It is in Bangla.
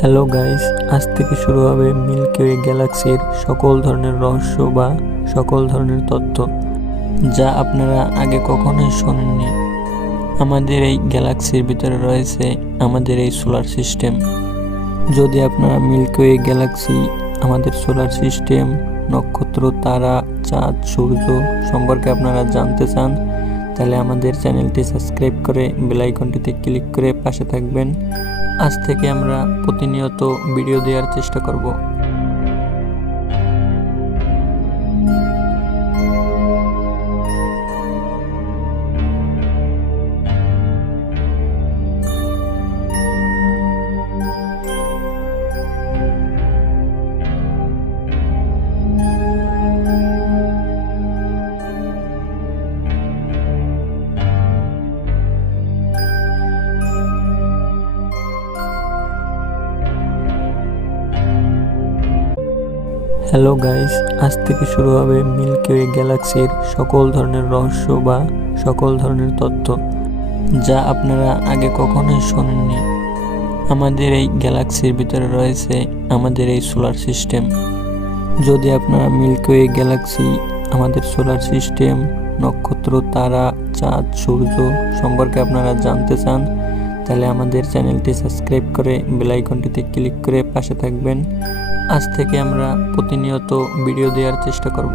হ্যালো গাইস, আজ থেকে শুরু হবে মিল্কি ওয়ে গ্যালাক্সির সকল ধরনের রহস্য বা সকল ধরনের তথ্য যা আপনারা আগে কখনোই শোনেননি। আমাদের এই গ্যালাক্সির ভিতরে রয়েছে আমাদের এই সোলার সিস্টেম। যদি আপনারা মিল্কি ওয়ে গ্যালাক্সি, আমাদের সোলার সিস্টেম, নক্ষত্র, তারা, চাঁদ, সূর্য সম্পর্কে আপনারা জানতে চান, তাহলে আমাদের চ্যানেলটি সাবস্ক্রাইব করে বেল আইকনটিতে ক্লিক করে পাশে থাকবেন। আজ থেকে আমরা প্রতিনিয়ত ভিডিও দেওয়ার চেষ্টা করব। হ্যালো গাইস, আজ থেকে শুরু হবে মিল্কি ওয়ে গ্যালাক্সির সকল ধরনের রহস্য বা সকল ধরনের তথ্য যা আপনারা আগে কখনোই শোনেননি। আমাদের এই গ্যালাক্সির ভিতরে রয়েছে আমাদের এই সোলার সিস্টেম। যদি আপনারা মিল্কি ওয়ে গ্যালাক্সি, আমাদের সোলার সিস্টেম, নক্ষত্র, তারা, চাঁদ, সূর্য সম্পর্কে আপনারা জানতে চান, তাহলে আমাদের চ্যানেলটি সাবস্ক্রাইব করে বেল আইকনটিতে ক্লিক করে পাশে থাকবেন। আজ থেকে আমরা প্রতিনিয়ত ভিডিও দেওয়ার চেষ্টা করব।